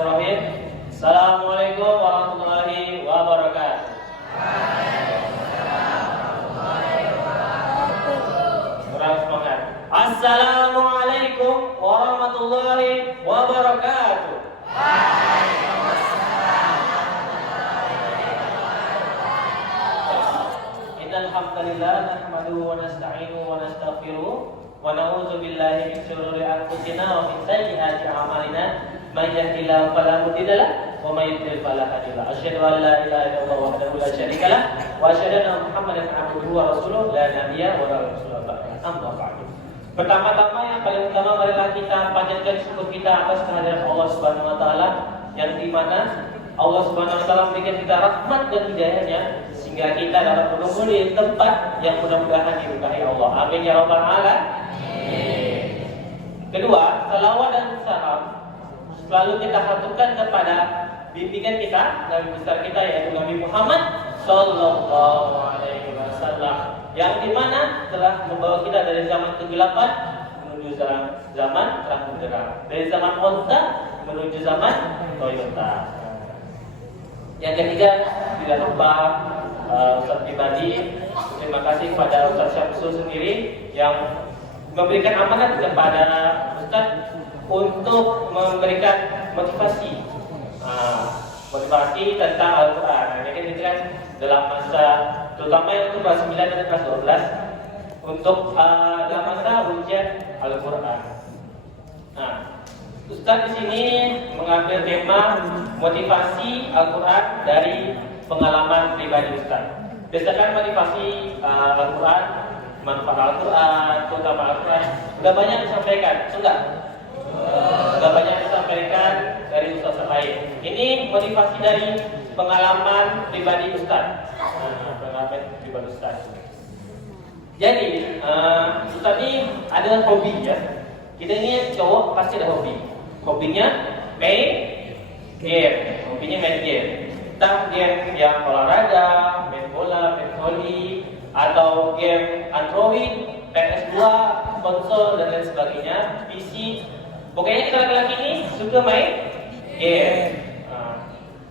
Bismillahirrahmanirrahim. Assalamualaikum warahmatullahi wabarakatuh. Kurang semangat. Assalamualaikum warahmatullahi wabarakatuh. Innal hamdalillah nahmaduhu wa nasta'inuhu wa nastaghfiruh wa na'udzu billahi min shururi anfusina wa min sayyiati a'malina. Man yahdihillahu fala mudilla lahu wa man yudlil fala hadiya lahu. Asyhadu an la ilaha illallah wahdahu la syarika lahu wa asyhadu anna Muhammadan abduhu wa rasuluh la nabiyya wa la rasula ba'dahu. Amma ba'du. Pertama-tama yang paling utama marilah kita panjatkan syukur kita atas kehadiran Allah Subhanahu wa taala yang di mana Allah Subhanahu wa taala memberikan kita rahmat dan hidayahnya sehingga kita dapat berkumpul di tempat yang mudah-mudahan diberkahi Allah. Amin ya rabbal alamin. Kedua, salawat dan salam selalu kita haturkan kepada bimbingan kita, Nabi besar kita yaitu Nabi Muhammad sallallahu alaihi wasallam yang dimana telah membawa kita dari zaman kegelapan menuju zaman terang benderang, dari zaman Honda menuju zaman Toyota. Yang ketiga, tidak lupa Ustaz pribadi, terima kasih kepada Ustaz Syamsul sendiri yang memberikan amanat kepada Ustaz untuk memberikan motivasi tentang Al-Quran. Ini kan dalam masa, terutama yang untuk kelas 9 dan kelas 12 untuk dalam masa ujian Al-Quran. Nah, Ustaz di sini mengambil tema motivasi Al-Quran dari pengalaman pribadi Ustaz. Berdasarkan motivasi Al-Quran, manfaat Al-Quran, terutama Al-Quran, sudah banyak disampaikan, sudah banyak disampaikan dari Ustaz lain. Ini motivasi dari pengalaman pribadi Ustaz. Pengalaman pribadi Ustaz. Jadi, Ustaz ini ada hobi ya. Kita ini cowok pasti ada hobi. Hobinya main game. Hobinya main game. Entah game yang olahraga, main bola, main volley, atau game Android, PS2, konsol dan lain sebagainya, PC. Pokoknya kita laki-laki ini suka main game.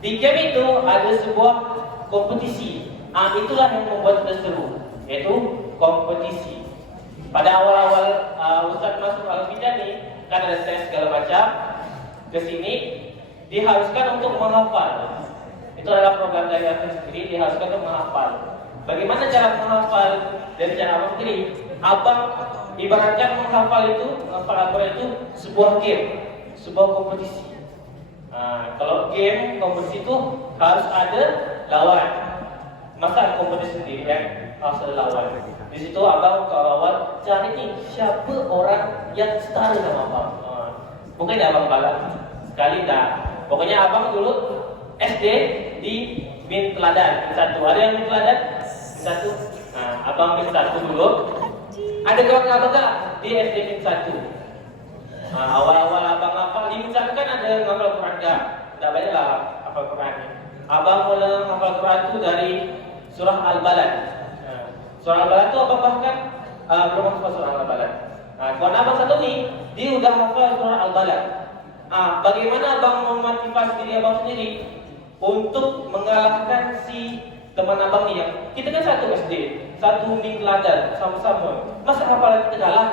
Di game itu ada sebuah kompetisi. Itulah yang membuat kita seru, yaitu kompetisi. Pada awal-awal Ustaz masuk Al-Bidah nih, kan ada tes segala macam. Kesini diharuskan untuk menghafal. Itu adalah program dari Al-Bidah sendiri, diharuskan untuk menghafal. Bagaimana cara menghafal dan cara apa sendiri? Abang ibaratkan menghafal Al-Quran itu sebuah game, sebuah kompetisi. Kalau game kompetisi itu harus ada lawan. Masa kompetisi sendiri kan harus ada lawan. Di situ abang ke awal cari nih siapa orang yang setara sama abang. Bukan abang balap sekali dah. Pokoknya abang dulu SD di Bin Teladan, Bin 1. Ada yang Bin Teladan? Bin 1. Abang Bin 1 dulu. Ada kawan abang tak di SD Bin 1? Awal-awal abang hafal di Bin 1 kan ada hafal Quran tak? Tak banyak lah hafal Quran. Abang mula hafal Quran tu dari surah Al-Balad. Surah Al-Balad tu abang bahkan belum hafal surah Al-Balad. Kawan abang satu ni, dia sudah hafal surah Al-Balad. Bagaimana abang memotivasi diri abang sendiri untuk mengalahkan si teman abang ni yang kita kan satu SD, satu Bin Teladan sama-sama. Masa hafalan kita kalah?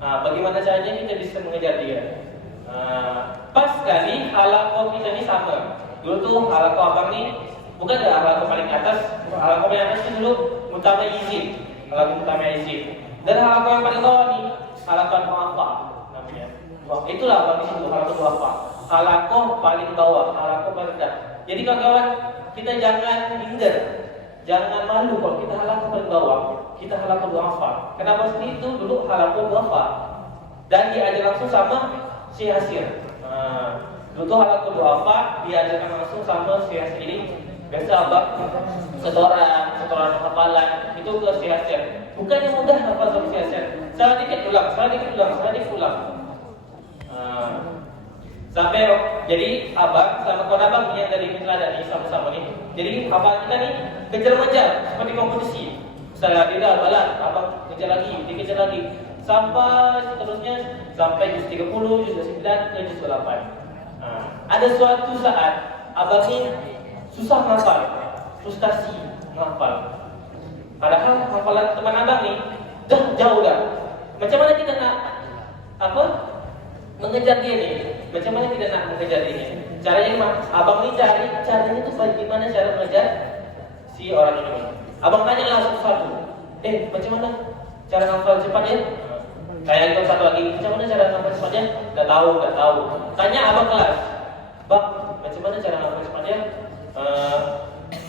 Bagaimana caranya kita bisa mengejar dia? Pas sekali halaqah kita ni sama. Dulu tu halaqah abang ni bukan ada halaqah paling atas. Halaqah paling atas ni dulu Mutamayizin. Halaqah Mutamayizin. Dan halaqah yang paling bawah ni halaqah Mu'affah namanya. Itulah abang di situ halaqah Mu'affah. Halaqah paling bawah, halaqah paling rendah. Jadi kawan-kawan, kita jangan minder, jangan malu kalau kita halaqah paling bawah, kita halaqah Mu'affah. Kenapa seperti itu? Dulu halaqah Mu'affah dan diajar langsung sama si Hasir. Dulu tu halaqah Mu'affah diajarkan langsung sama si Hasir ini. Biasa abang setoran hafalan itu ke si Hasir. Bukan yang mudah hafal sama si Hasir. Salah dikit ulang, salah dikit ulang, salah dikit ulang. Sampai jadi abang sama kawan abang yang dari Teladan ni sama-sama ni. Jadi abang kita ni kejar-menjar seperti kompetisi. Misalnya dia dah balas, abang kejar lagi, dia kejar lagi. Sampai seterusnya sampai juz 30, juz 9, juz 8. Ada suatu saat abang ini susah ngafal, frustasi ngafal. Padahal hafalan teman abang nih dah jauh dah. Macam mana kita nak mengejar dia ni? Macam mana kita nak mengejar dia ni? Caranya gimana? Abang ni cari caranya tu bagaimana cara mengejar si orang ini. Abang tanya lah satu-satu. Macam mana cara ngafal cepat ya? Kayak itu satu lagi. Macam mana cara ngafal cepatnya? Tak tahu. Tanya abang kelas. Bang, macam mana cara ngafal cepatnya?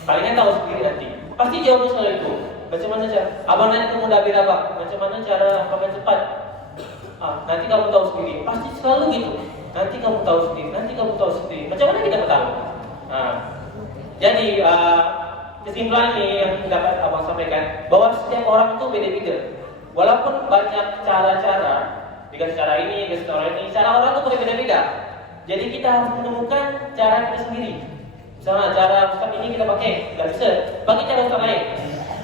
Palingan tahu sendiri nanti. Pasti jawabnya selalu itu. Macam mana cara? Abang nanti mudabir abang. Macam mana cara ngafal cepat? Nanti kamu tahu sendiri. Pasti selalu gitu. Nanti kamu tahu sendiri. Macam mana kita tahu? Jadi kesimpulan ini yang dapat abang sampaikan bahwa setiap orang itu beda-beda. Walaupun banyak cara-cara, dikasih cara ini, dikasih cara ini, cara orang itu berbeda-beda. Jadi kita harus menemukan cara kita sendiri. Misalnya cara ustaz ini kita pakai, nggak bisa, pakai cara ustaz lain.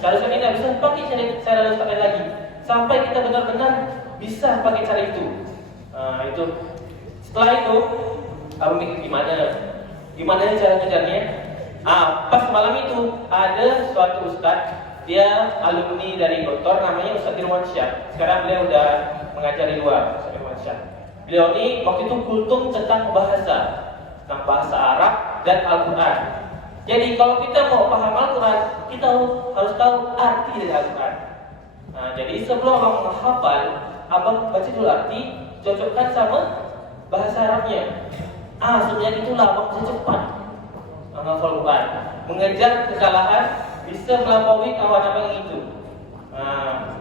Cara ustaz ini nggak bisa, pakai cara ustaz lain lagi. Sampai kita benar-benar bisa pakai cara itu. Itu. Setelah itu, abang mikir gimana cara ngejarnya? Pas malam itu ada suatu ustaz, dia alumni dari doktor, namanya Ustaz Irwansyah. Sekarang beliau udah mengajar di luar, Ustaz Irwansyah. Beliau ini waktu itu kultum tentang bahasa Arab dan Al-Quran. Jadi kalau kita mau paham Al-Quran, kita harus tahu arti dari Al-Quran. Jadi sebelum abang menghafal, abang baca dulu arti, cocokkan sama bahasa Arabnya. Sebenarnya itulah abang bisa cepat menghafal Quran, mengejar kesalahan, bisa melampaui kawan abang itu.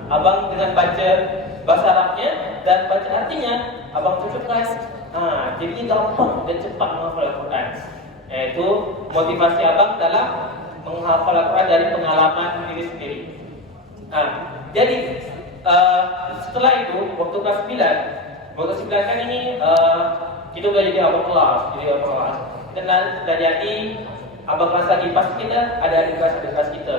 Abang dengan baca bahasa Arabnya dan baca artinya, abang cocokkan. Jadi gampang dan cepat menghafal Al-Quran. Itu motivasi abang dalam menghafal Al-Quran dari pengalaman diri sendiri. Jadi setelah itu waktu kelas 9 kan ini kita udah jadi abang kelas, dan jadi abang kelas lagi. Pasti kita ada adik kelas kita.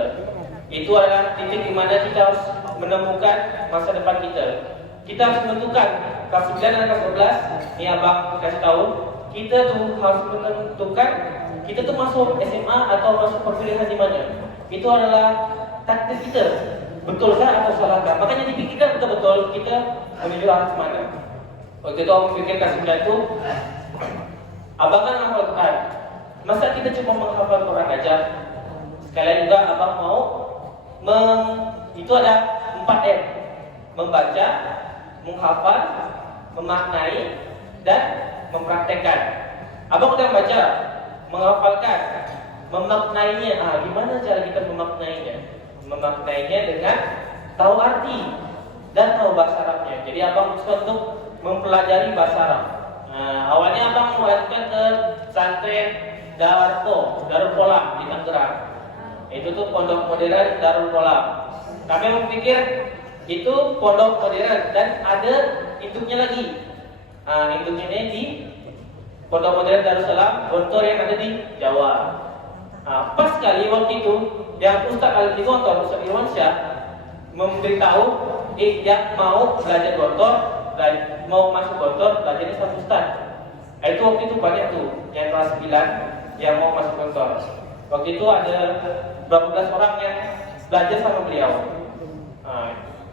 Itu adalah titik di mana kita harus menemukan masa depan kita. Kita harus menentukan kelas 9 dan kelas 12. Ini abang kasih tahu, kita tuh harus menentukan kita tuh masuk SMA atau masuk perkuliahan di mana. Itu adalah takdir kita. Betulkah atau salahkah? Makanya dipikirkan betul-betul kita menuju arah mana. Waktu itu abang pikir kelas 9 itu, abang kan menghafal Quran. Masa kita cuma menghafal Quran aja? Sekalian juga abang mau itu ada 4M: membaca, menghafal, memaknai, dan mempraktekkan. Abang udah baca, menghafalkan, memaknainya. Gimana cara kita memaknainya? Memaknainya dengan tahu arti dan tahu bahasa Arabnya. Jadi abang berusaha untuk mempelajari bahasa Arab. Awalnya abang melanjutkan ke pesantren Darul Polam di Tangerang. Itu tuh pondok modern Darul Polam. Kami berpikir itu pondok modern dan ada induknya lagi. Induknya ini di pondok modern Darussalam Gontor yang ada di Jawa. Pas sekali waktu itu yang Ustaz Al-Gontor, Ustaz Irwansyah memberitahu yang mau belajar Gontor dan mau masuk Gontor belajarnya satu Ustaz. Itu waktu itu banyak tuh yang kelas 9 yang mau masuk Gontor. Waktu itu ada berapa belas orang yang belajar sama beliau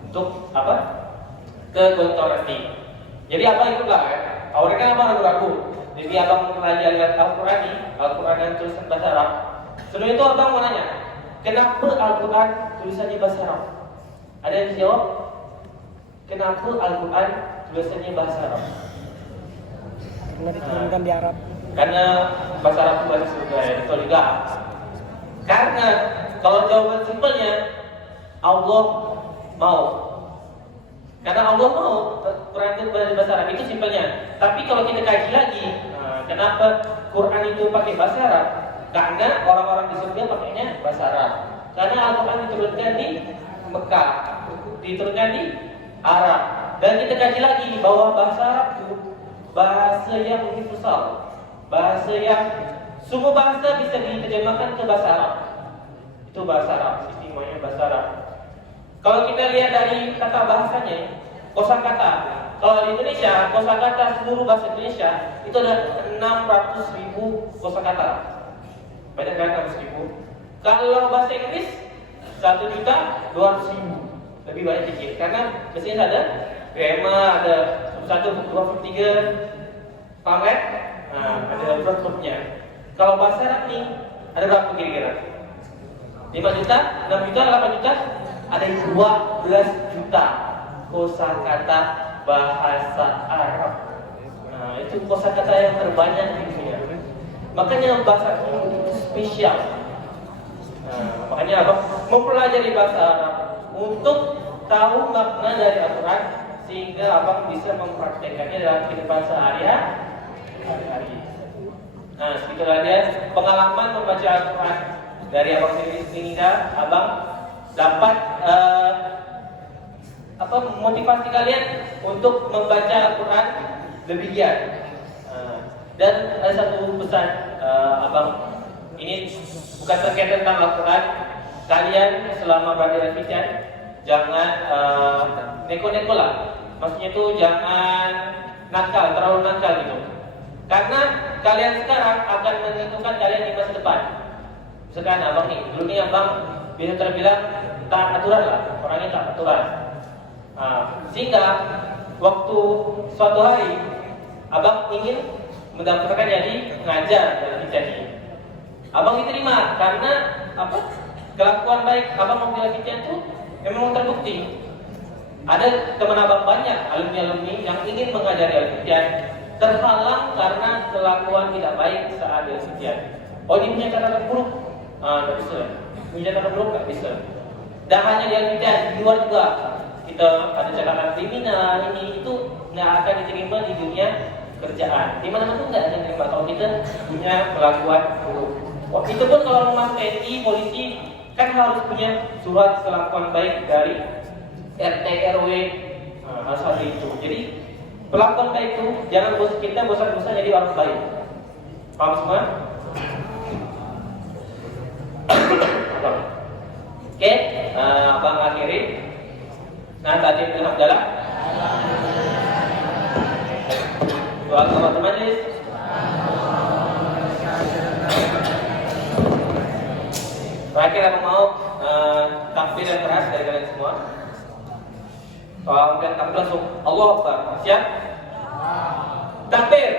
untuk ke Gontor nanti. Jadi abang ikutlah kan. Awalnya kan abang ragu-ragu. Jadi abang mempelajari Al-Quran dan tulisan bahasa Arab. Sebelum itu abang mau nanya, kenapa Al-Quran tulisannya bahasa Arab? Ada yang dijawab? Kenapa Al-Quran tulisannya bahasa Arab? Karena diturunkan di Arab. Karena bahasa Arab itu bahasa surga, ya betul juga. Karena kalau jawaban simpelnya Allah mau. Karena Allah mau Quran itu bahasa Arab, itu simpelnya. Tapi kalau kita kaji lagi, kenapa Quran itu pakai bahasa Arab? Karena orang-orang di surga pakainya bahasa Arab. Karena Al-Quran diturunkan di Mekah, diturunkan di Arab. Dan kita kaji lagi bahwa bahasa Arab itu bahasa yang universal, bahasa yang semua bahasa bisa diterjemahkan ke bahasa Arab. Itu bahasa Arab, istimewanya bahasa Arab. Kalau kita lihat dari kata bahasanya, kosakata, Kalau di Indonesia, kosakata seluruh bahasa Indonesia itu ada 600.000 kosakata. Banyak kan 600.000? Kalau bahasa Inggris 1.200.000. Lebih banyak dikit. Karena biasanya ada grammar, ada 1, 2, 3. Paham kan? Nah, ada verb-verbnya. Kalau bahasa Arab nih, ada berapa kira-kira? 5 juta, 6 juta, 8 juta? Ada 12 juta kosakata bahasa Arab. Nah, itu kosakata yang terbanyak di dunia. Makanya bahasa Arab itu spesial. Nah, makanya Abang mempelajari bahasa Arab untuk tahu makna dari Al-Quran sehingga Abang bisa mempraktekannya dalam kehidupan sehari-hari. Nah, segitulah dia pengalaman membaca Al-Quran dari Abang sendiri sehingga Abang dapat motivasi kalian untuk membaca Al-Quran lebih giat. Dan ada satu pesan Abang, ini bukan terkait tentang Al-Quran. Kalian selama berada di Fitian jangan neko-neko lah. Maksudnya itu jangan nakal, terlalu nakal gitu. Karena kalian sekarang akan menentukan kalian di masa depan. Misalkan Abang nih, dulu nih Abang bisa terbilang taat aturan lah, orangnya taat aturan. Sehingga waktu suatu hari Abang ingin mendaftarkan jadi pengajar dalam Fitian ini. Abang diterima karena kelakuan baik Abang membela Fitian itu memang terbukti. Ada teman Abang banyak alumni-alumni yang ingin mengajari Al-Fitian terhalang karena kelakuan tidak baik saat di Al-Fitian. Oh, dia punya catatan buruk, nggak bisa. Punya catatan buruk nggak bisa. Dan hanya di Al-Fitian, di luar juga kita ada catatan kriminal ini itu nggak akan diterima di dunia kerjaan. Di mana-mana tuh nggak akan diterima kalau kita punya kelakuan buruk. Itu pun kalau mau masuk TNI, polisi kan harus punya surat kelakuan baik dari RT RW. Harus ada itu. Jadi kelakuan baik itu jangan kita bosan-bosan jadi orang baik. Paham semua? Oke, Abang akhiri. Nah, tadi alhamdulillah. Doa kepada majelis. Terakhir aku mau takbir yang keras dari kalian semua. Kalau kalian takbir langsung Allah Akbar. Siap? Takbir.